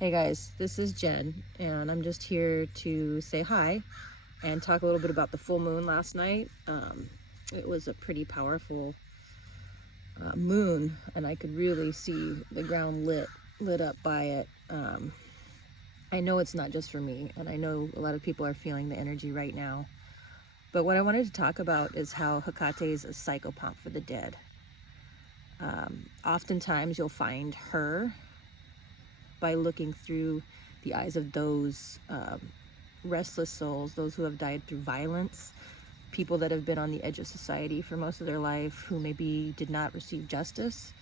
Hey guys, this is Jen, and I'm just here to say hi and talk a little bit about the full moon last night. It was a pretty powerful moon, and I could really see the ground lit up by it. I know it's not just for me, and I know a lot of people are feeling the energy right now. But what I wanted to talk about is how Hekate is a psychopomp for the dead. Oftentimes, you'll find her by looking through the eyes of those restless souls, those who have died through violence, people that have been on the edge of society for most of their life, who maybe did not receive justice,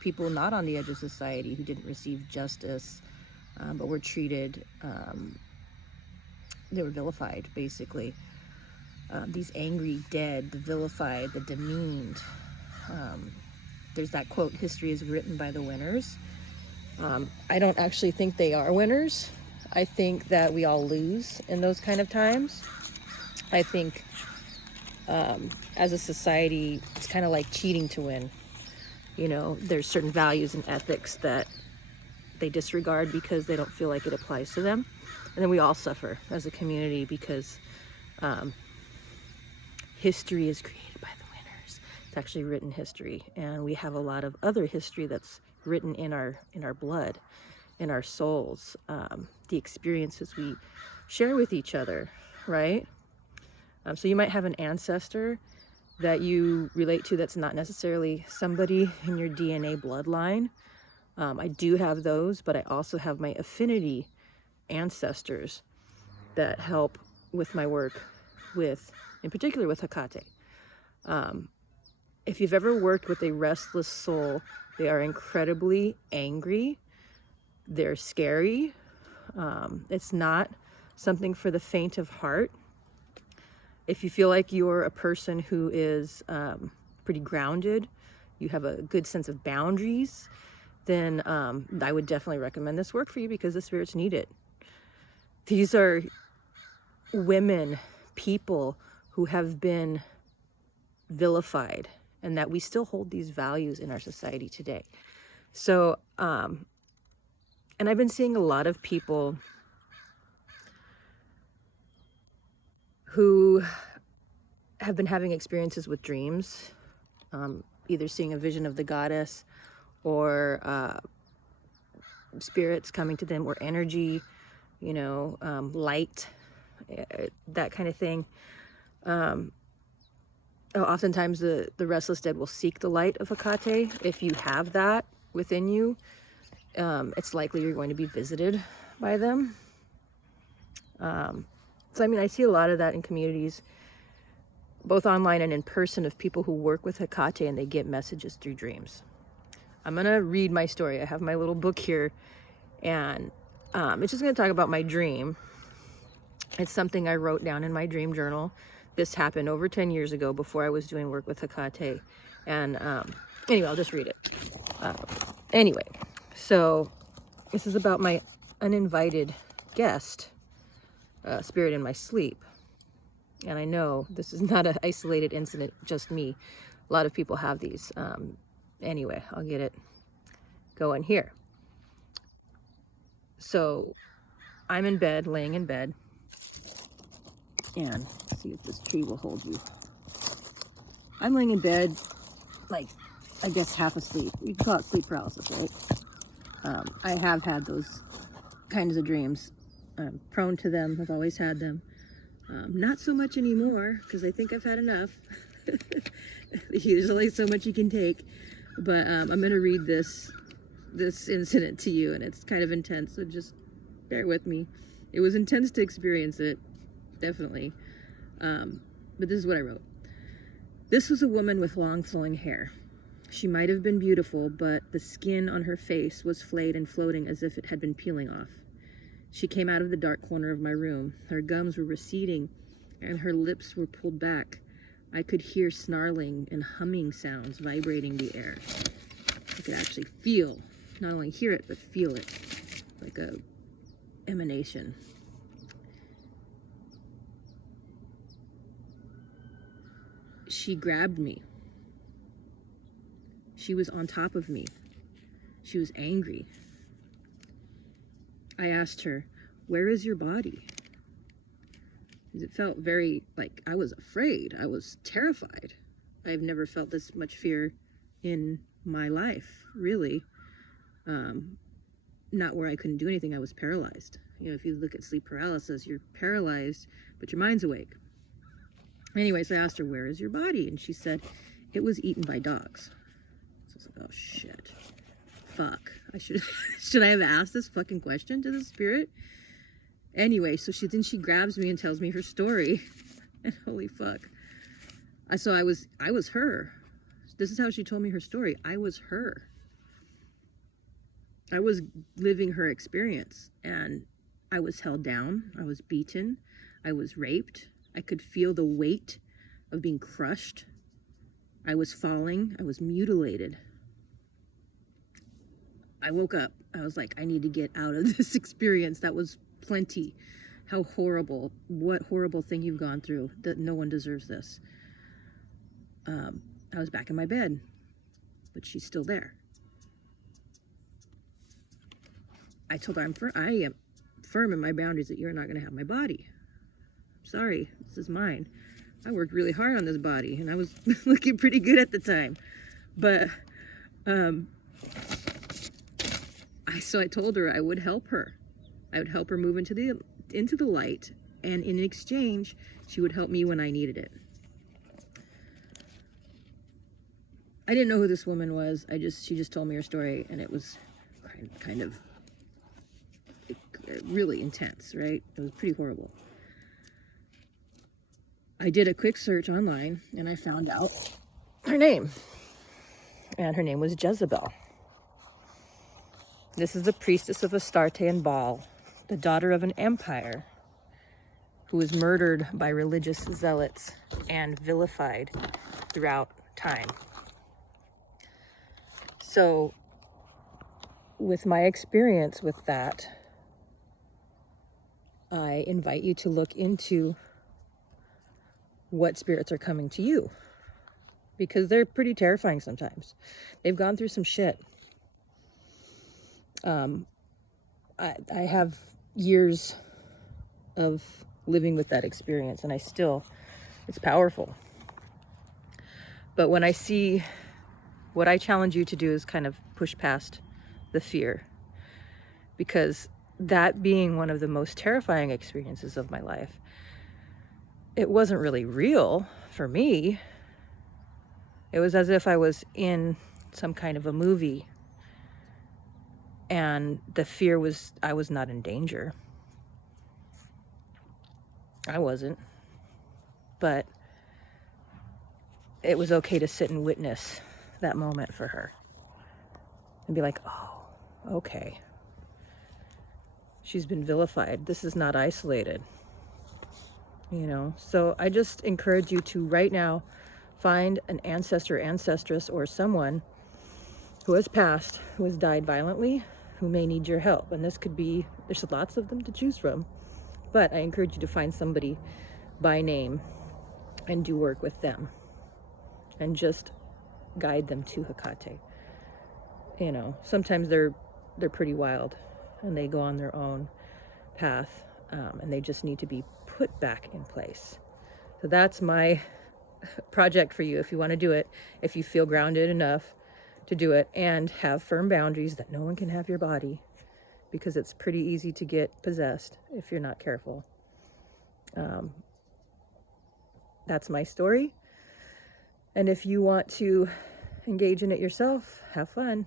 people not on the edge of society who didn't receive justice, but were treated, they were vilified, basically. These angry dead, the vilified, the demeaned. There's that quote, history is written by the winners. I don't actually think they are winners. I think that we all lose in those kind of times. I think as a society, it's kind of like cheating to win. You know, there's certain values and ethics that they disregard because they don't feel like it applies to them. And then we all suffer as a community because history is created by the winners. It's actually written history. And we have a lot of other history that's written in our blood, in our souls, the experiences we share with each other, right? So you might have an ancestor that you relate to that's not necessarily somebody in your DNA bloodline. I do have those, but I also have my affinity ancestors that help with my work with, in particular with Hekate. If you've ever worked with a restless soul, they are incredibly angry. They're scary. It's not something for the faint of heart. If you feel like you're a person who is pretty grounded, you have a good sense of boundaries, then I would definitely recommend this work for you because the spirits need it. These are women, people who have been vilified, and that we still hold these values in our society today. So, and I've been seeing a lot of people who have been having experiences with dreams, either seeing a vision of the goddess or spirits coming to them, or energy, light, that kind of thing. Oftentimes the restless dead will seek the light of Hekate. If you have that within you, it's likely you're going to be visited by them. So I mean, I see a lot of that in communities, both online and in person, of people who work with Hekate and they get messages through dreams. I'm gonna read my story. I have my little book here, and it's just gonna talk about my dream. It's something I wrote down in my dream journal. This happened over 10 years ago before I was doing work with Hekate. And anyway, I'll just read it. Anyway, so this is about my uninvited guest, spirit in my sleep. And I know this is not an isolated incident, just me. A lot of people have these. Anyway, I'll get it going here. So I'm in bed, laying in bed. And let's see if this tree will hold you. I'm laying in bed, like, I guess half asleep. You can call it sleep paralysis, right? I have had those kinds of dreams. I'm prone to them. I've always had them. Not so much anymore, because I think I've had enough. There's only so much you can take. But I'm going to read this incident to you, and it's kind of intense, so just bear with me. It was intense to experience it, definitely. But this is what I wrote. This was a woman with long flowing hair. She might have been beautiful, but the skin on her face was flayed and floating as if it had been peeling off. She came out of the dark corner of my room. Her gums were receding, and her lips were pulled back. I could hear snarling and humming sounds vibrating the air. I could actually feel, not only hear it, but feel it, like a emanation. She grabbed me. She was on top of me. She was angry. I asked her, "Where is your body?" Because it felt very, like, I was afraid. I was terrified. I've never felt this much fear in my life, really. Not where I couldn't do anything. I was paralyzed. You know, if you look at sleep paralysis, you're paralyzed, but your mind's awake. Anyways, I asked her, "Where is your body?" And she said, "It was eaten by dogs." So I was like, oh shit. Fuck. Should I have asked this fucking question to the spirit? Anyway, so she grabs me and tells me her story. And holy fuck. So I was her. This is how she told me her story. I was her. I was living her experience, and I was held down. I was beaten. I was raped. I could feel the weight of being crushed. I was falling. I was mutilated. I woke up. I was like, I need to get out of this experience. That was plenty. How horrible. What horrible thing you've gone through. That no one deserves this. I was back in my bed, but she's still there. I told her, I am firm in my boundaries that you're not going to have my body. I'm sorry, this is mine. I worked really hard on this body, and I was looking pretty good at the time. But, so I told her I would help her. I would help her move into the light, and in exchange, she would help me when I needed it. I didn't know who this woman was. She just told me her story, and it was kind of really intense, right? It was pretty horrible. I did a quick search online, and I found out her name. And her name was Jezebel. This is the priestess of Astarte and Baal, the daughter of an empire, who was murdered by religious zealots and vilified throughout time. So, with my experience with that, I invite you to look into what spirits are coming to you, because they're pretty terrifying sometimes. They've gone through some shit. I have years of living with that experience, and it's powerful. But when I see, what I challenge you to do is kind of push past the fear, because that being one of the most terrifying experiences of my life, it wasn't really real for me. It was as if I was in some kind of a movie, and the fear was I was not in danger. I wasn't. But it was okay to sit and witness that moment for her and be like, oh, okay. She's been vilified. This is not isolated. You know, so I just encourage you to right now find an ancestor, ancestress, or someone who has passed, who has died violently, who may need your help. And this could be, there's lots of them to choose from, but I encourage you to find somebody by name and do work with them and just guide them to Hekate. You know, sometimes they're pretty wild and they go on their own path, and they just need to be put back in place. So that's my project for you if you want to do it, if you feel grounded enough to do it and have firm boundaries that no one can have your body, because it's pretty easy to get possessed if you're not careful. That's my story. And if you want to engage in it yourself, have fun.